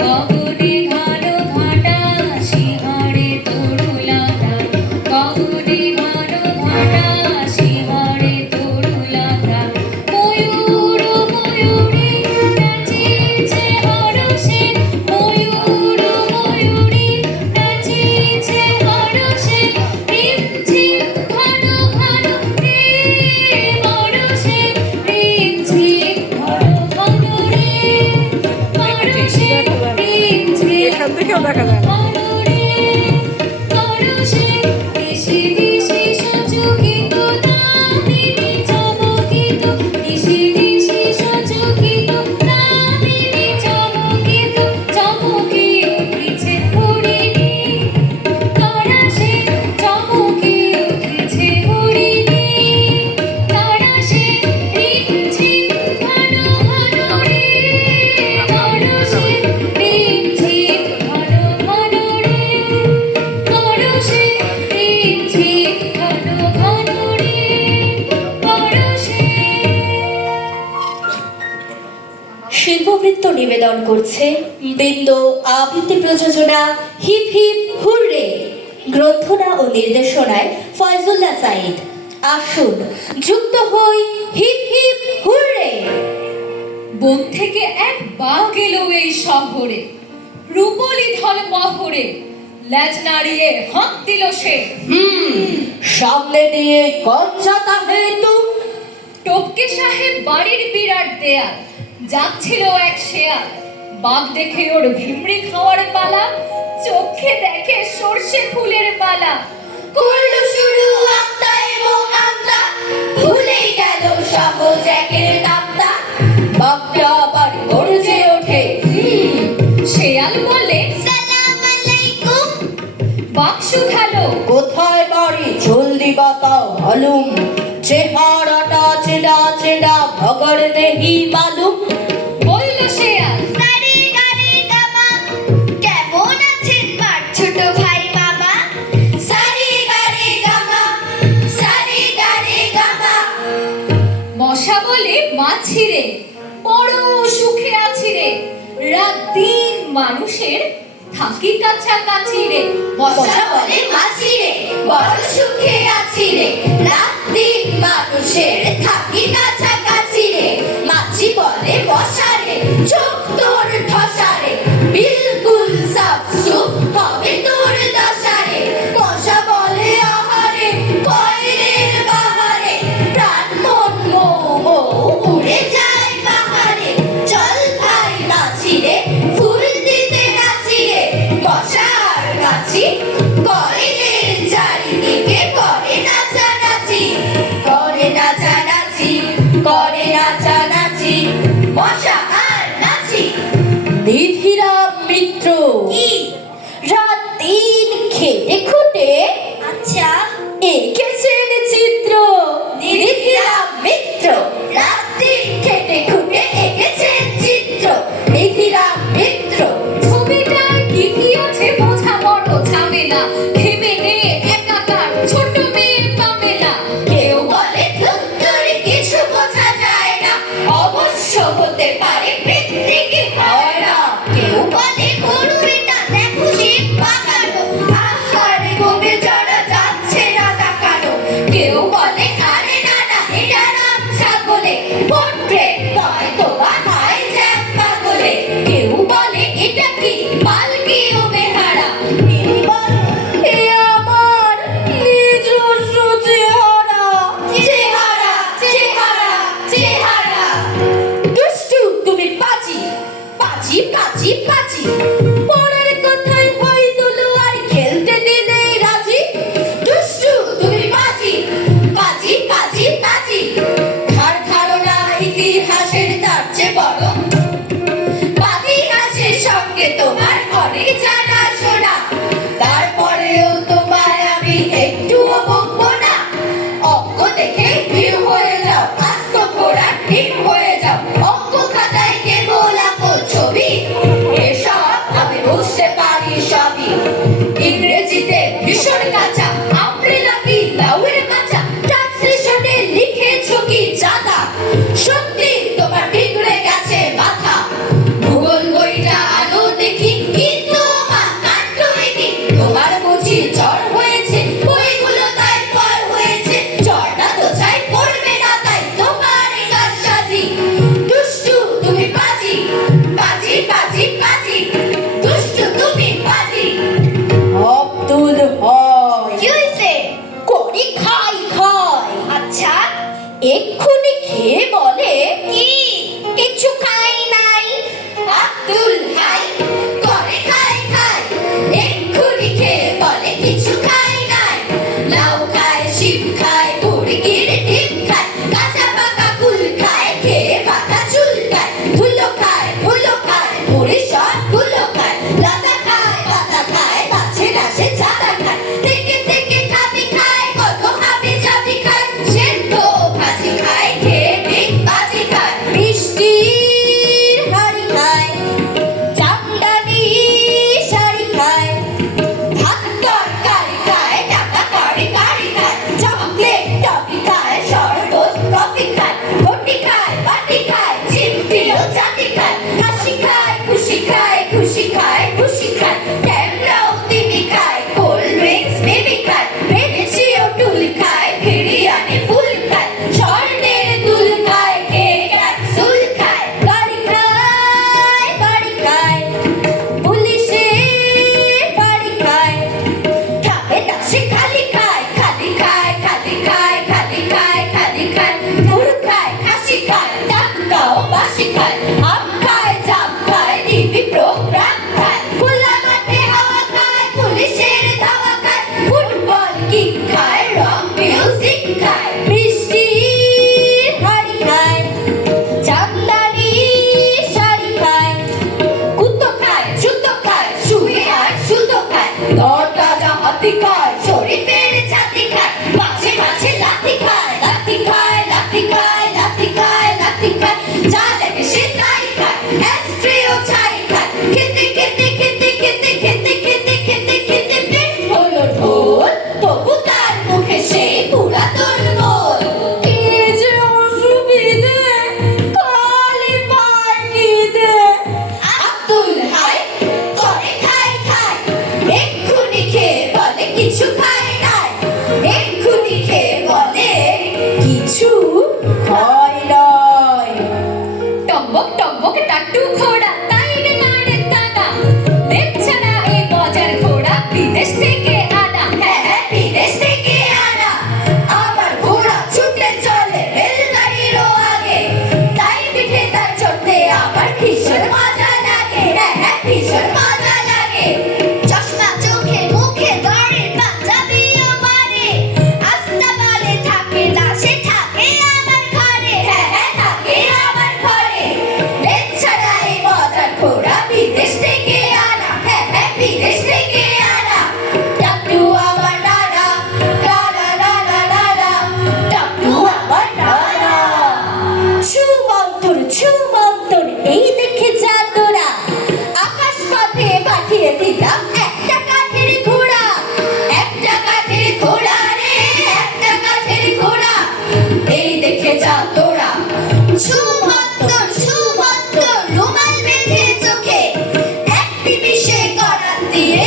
গগনে ঘন ঘটা শিহরে তরুলতা, গগনে ঘন ঘটা শিহরে তরুলতা। ময়ূর ময়ূরী নাচিছে হরষে, ময়ূর ময়ূরী নাচিছে হরষে। রিমঝিম ঘন ঘন রে বরষে, রিমঝিম ঘন ঘন রে বরষে, রিমঝিম এখান থেকেও দেখা যায় না। ঘন রে বরষে। দিশি দিশি সচকিত দামিনী চমকিত, দিশি দিশি সচকিত দামিনী চমকিত। চমকে উঠেছে হরিণী তারাশে, চমকে উঠেছে হরিণী তারাশে। রিমঝিম ঘন ঘন রে বরষে, রিমঝিম ঘন ঘন রে বরষে, রিমঝিম ঘন ঘন রে বরষে। শিল্পবৃত্ত নিবেদন করছে বৃন্দ আবৃত্তি প্রযোজনা হিপ হিপ হুররে। গ্রন্থনা ও নির্দেশনায় ফয়জুল্লাহ সাইদ। আসুন যুক্ত হই হিপ হিপ হুররে। বন থেকে এক বাঘ এলো এই শহরে, রূপলি ধল মহরে, লেজ নাড়িয়ে হাঁক দিল সে। সামনে দিয়ে কঞ্চাতা হেতু টপকে সাহেব বাড়ির বিরাট দেয়াল, যাচ্ছিল এক শেয়াল। বাঘ দেখে ওর ভিমড়ি খাওয়ার পালা, চোখে দেখে সর্ষে ফুলের মালা। করলো শুরু আমতা এবং আমতা, ভুলেই গেল সহজ একের নামতা। বাঘটা আবার গর্জে ওঠে, শেয়াল বলে সালাম আলাইকুম। বাঘ শুধালো কোথায় বাড়ি জলদি বাতাও হালুম, চেহারাটা চেনা চেনা মগর নেহি মালুম। বলল শেয়াল সারে গারে গামা, কেমন আছেন মার ছোট ভাই মামা। সারে গারে গামা, সারে গারে গামা। মশা বলে মাছি রে, বড় সুখে আছি রে, রাত দিন মানুষের থাকি কাছাকাছি রে। মশা বলে মাছি রে, বড় সুখে আছি রে, রাত দিন মানুষের থাকি কাছাকাছি রে। মাছি বলে মশা রে, চোখ তোর ঠসা রে, বিলকুল সাফ সুফ হবে তোর দশা রে। মশা বলে আহারে, কয়রের বাহারে, প্রাণ মন মৌ মৌ উড়ে যায় বাহারে। চল ভাই নাচি রে, ফুল দিতে নাচি রে, মশা আর নাচি কয়রের চারিদিকে করে নাচানাচি, করে নাচানাচি, করে নাচানাচি, মশা আর নাচি। নিধিরাম মিত্র কি রাত দিন খেটে খুঁটে আচ্ছা এঁকেছেন চিত্র। নিধিরাম মিত্র রাত দিন খেটে খুঁটে এঁকেছেন চিত্র। নিধিরাম মিত্র ছবিটা কি কি আছে বোঝা বড় ঝামেলা, ভেবে নে একাকার ছোট মেয়ে পামেলা। কেউ বলে ধুত্তুরি কিছু বোঝা যায় না, অবশ্য হতে পারে বৃত্তিকে হয় না। কেউ বলে গরু এটা দেখো শীত পাকানো, আহারে কবে যারা যাচ্ছে না তাকানো। কেউ বলে আরে না না এটা রাম ছাগলে, পোর্ট্রেট নয় তোমার হয় জ্যাম পাগলে। কেউ বলে এটা কি পালকি ও বেহারা, কেউ বলে এ আমার নিজস্ব চেহারা। চেহারা চেহারা চেহারা। দুষ্টু তুমি পাজি, পাজি পাজি পাজি। পরের কথায় হই তুলো আর খেলতে দিলে রাজি। দুষ্টু তুমি পাজি, পাজি পাজি পাজি। ধার ধারণা ইতিহাসের তার চেয়ে বড়, ইতিহাসের সঙ্গে তোমার অনেক জানা শোনা। তারপরেও তোমায় আমি একটুও বকবো না। অঙ্ক দেখে ভিড় হয়ে যাও, আস্ত ঘোড়ার ডিম হয়ে যাও। অঙ্ক খাতায় কেবল আঁকো ছবি, এসব আমি বুঝতে পারি সবই। ইংরেজিতে ভীষণ কাঁচা, আমব্রেলা কি লাউয়ের মাচা, ট্রান্সলেশনে লিখেছো কি জাদা। সত্যি তোমার বিগড়ে গেছে মাথা, ভূগোল বইটা আলো খুশি খায় ট্যাংরাও তিমি খায় কোল্ড ড্রিঙ্কস বেবি খায় ভেবেছিও টুল খায় বিরিয়ানি ফুল খায় স্বর্ণের দুল খায় কে ক্যাপসুল খায় গাড়ি খায় পুলিশের বাড়ি খায় ধাপে দাসে খালি খায় গুড় খায় খাসি খায় টাকাও বাসি খায় আম খায় জাম খায় টিভি প্রোগ্রাম খায় খোলা মাঠে হাওয়া খায় পুলিশের ধাওয়া খায় ফুটবল কিক খায় রক মিউজিক খায় বৃষ্টির হাড়ি খায় জামদানি শাড়ি খায় কুতো খায় জুতো খায় শুয়ে আর সুতো খায় দরজা হাতি খায় শরীফের জাতি খায় মাঝে মাঝে লাথি খায় যা দেখে সে তাই খায় অ্যাস্ট্রিও ছাই খায় খেতে পেট হলো ঢোল তবু তার মুখে সেই পুরাতন মোল কি যে অসুবিধে খালি পায় খিদে আব্দুল হাই করে খায় এক্ষুনি খেয়ে বলে কিছু খায় নাই এক্ষুনি খেয়ে বলে কিছু হয় নয় টম্বক টম্বক টাট্টু ঘোড়া তাই রে না রে দাদা দেখছে না এই মজার ঘোড়া বিদেশ থেকে আনা হ্যাঁ বিদেশ থেকে আনা আমার ঘোড়া ছুটে চলে রেলগাড়িরও আগে তাই পিঠে তার চড়তে আমার ভীষণ মজা লাগে হ্যাঁ ভীষণ মজা লাগে চশমা চোখে মুখে গাড়ির পাঞ্জাবিও মারে আস্তা বলে থাকে না সে থাকে আমার ঘরে হ্যাঁ থাকে আমার ঘরে এছাড়া এই মজার ঘোড়া বিদেশ থেকে আনা হ্যাঁ বিদেশ থেকে আনা টাট্টু আমার নানা টাট্টু আমার নানা ছুমন্তর এই দেখে যা তোরা আকাশ পথে পাঠিয়ে দিলাম একটা কাঠের ঘোড়া রে একটা কাঠের ঘোড়া এই দেখে যা তোরা ছুমন্তর রুমাল বেঁধে চোখে একটি বিষে করাত দিয়ে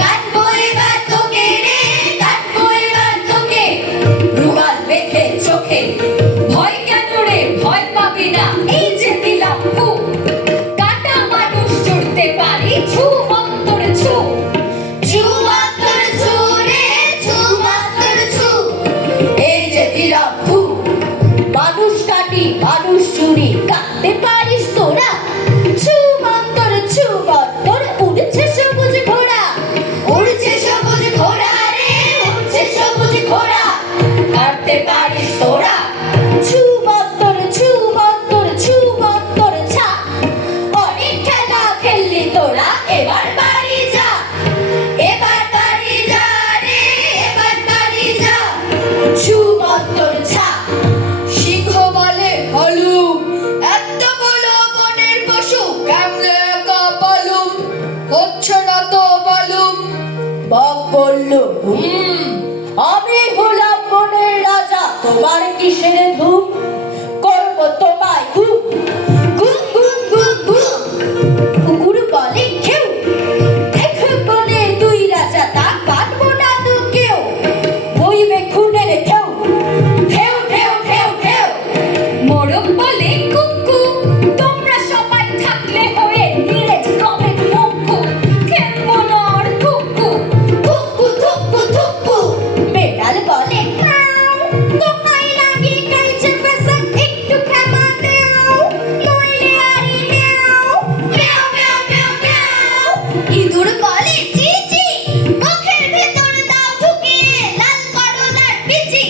কাটবো এবার তোকে রুমাল বেঁধে চোখে ভয় কেন রে ভয় পাবি না এই যে দিলাম ফু কাটা মানুষ চড়তে পারি ছু মন্তর ছু ছুমন্তর ছু রে ছুমন্তর ছু এই যে দিলাম ফু মানুষ কাটি মানুষ চুরি কাটতে পারিস তোরা ছুমন্তর উড়ছে সবুজ ঘোড়া রে উড়ছে সবুজ ঘোড়া কাটতে পারিস তোরা ছুমন্তর ছা অনেক খেলা খেললি তোরা এবার বাড়ি যা ছুমন্তর ছা সিংহ বলে হলুম এতগুলো বনের পশু কেমনে একা পালুম হচ্ছে না তো বালুম বাঘ বলল আমি হলাম বনের রাজা তোমার কিসের ধূপ করবো তোমায় ঘুম কুকুর বলে খেউ দেখে বলে দুই রাজা তা কাটবো না তো কেউ বইবে খুনের ঢেউ মোরগ বলে কুকু তোমরা সবাই থাকলে হয়ে নিরেজ কবে মুক্কু খেলবো না আর কুকু বেড়াল বলে তোমায় লাগে কাইছে পেশা একটু ক্ষমা দাও নইলে আরি মিয়াও ইঁদুর বলে চি মুখের ভেতর দাও ঢুকিয়ে লাল করলার বিচি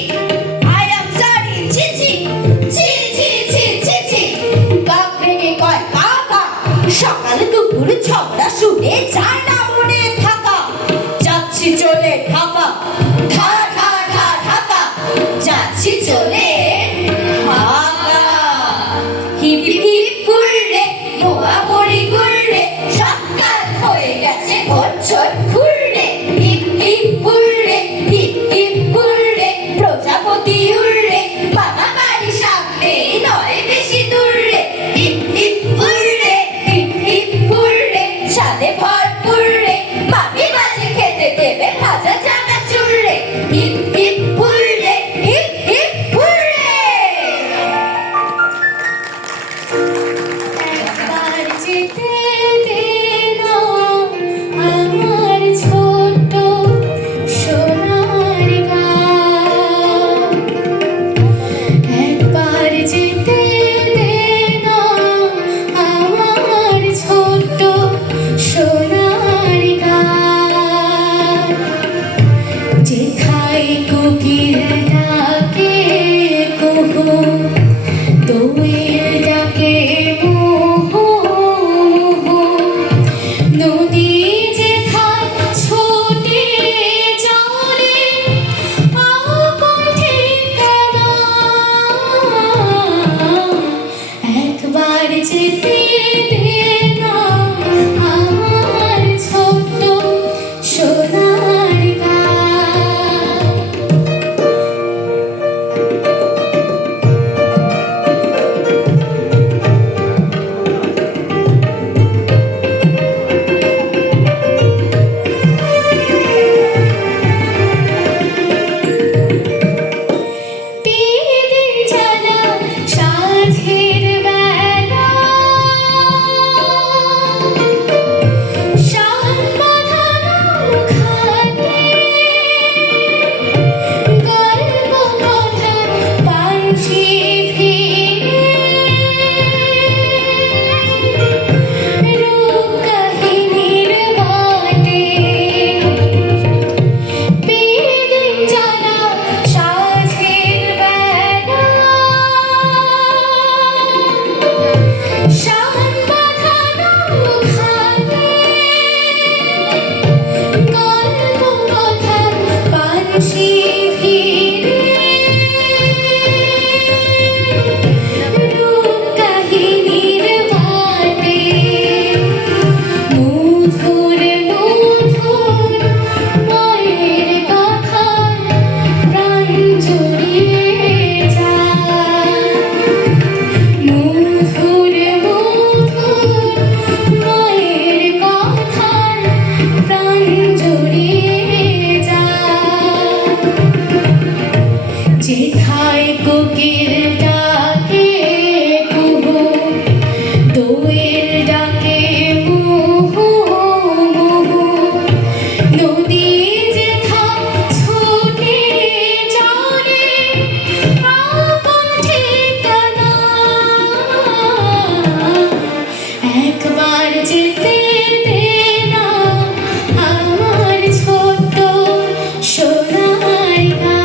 আই এম সরি ছি কাক রেগে কয় কাকা যেতে দে না আমার ছোট্ট সোনার গাঁ। একবার যেতে দে না আমার ছোট্ট সোনার গাঁ। যেথায় কোকিল ডাকে কুহু, দোয়েল ডাকে মুহু মুহু, নদী যেথায় ছোটে জলে আপন ঠিকানা। একবার যেতে দে না আমার ছোট্ট সোনার গাঁ। বিদিন জানা সাঁঝের বেলা, শান বাঁধানো ঘাটে, গল্প কথা বাঁশি ভিড়ে, রূপ কাহিনীর বাটে। বিদিন জানা সাঁঝের বেলা, শান বাঁধানো ঘাটে, গল্প কথা বাঁশি ভিড়ে, রূপ কাহিনীর বাটে। মধুর মধুর মায়ের কথায় প্রাণ জুড়িয়ে যায়। মধুর মধুর মায়ের কথায় প্রাণ জুড়িয়ে যায়। যেথায় কোকিল ডাকে কুহু, দোয়েল ডাকে মুহু মুহু, নদী যেথায় ছুটে চলে আপন ঠিকানা। একবার যেতে দে না আমার ছোট্ট সোনার গাঁ।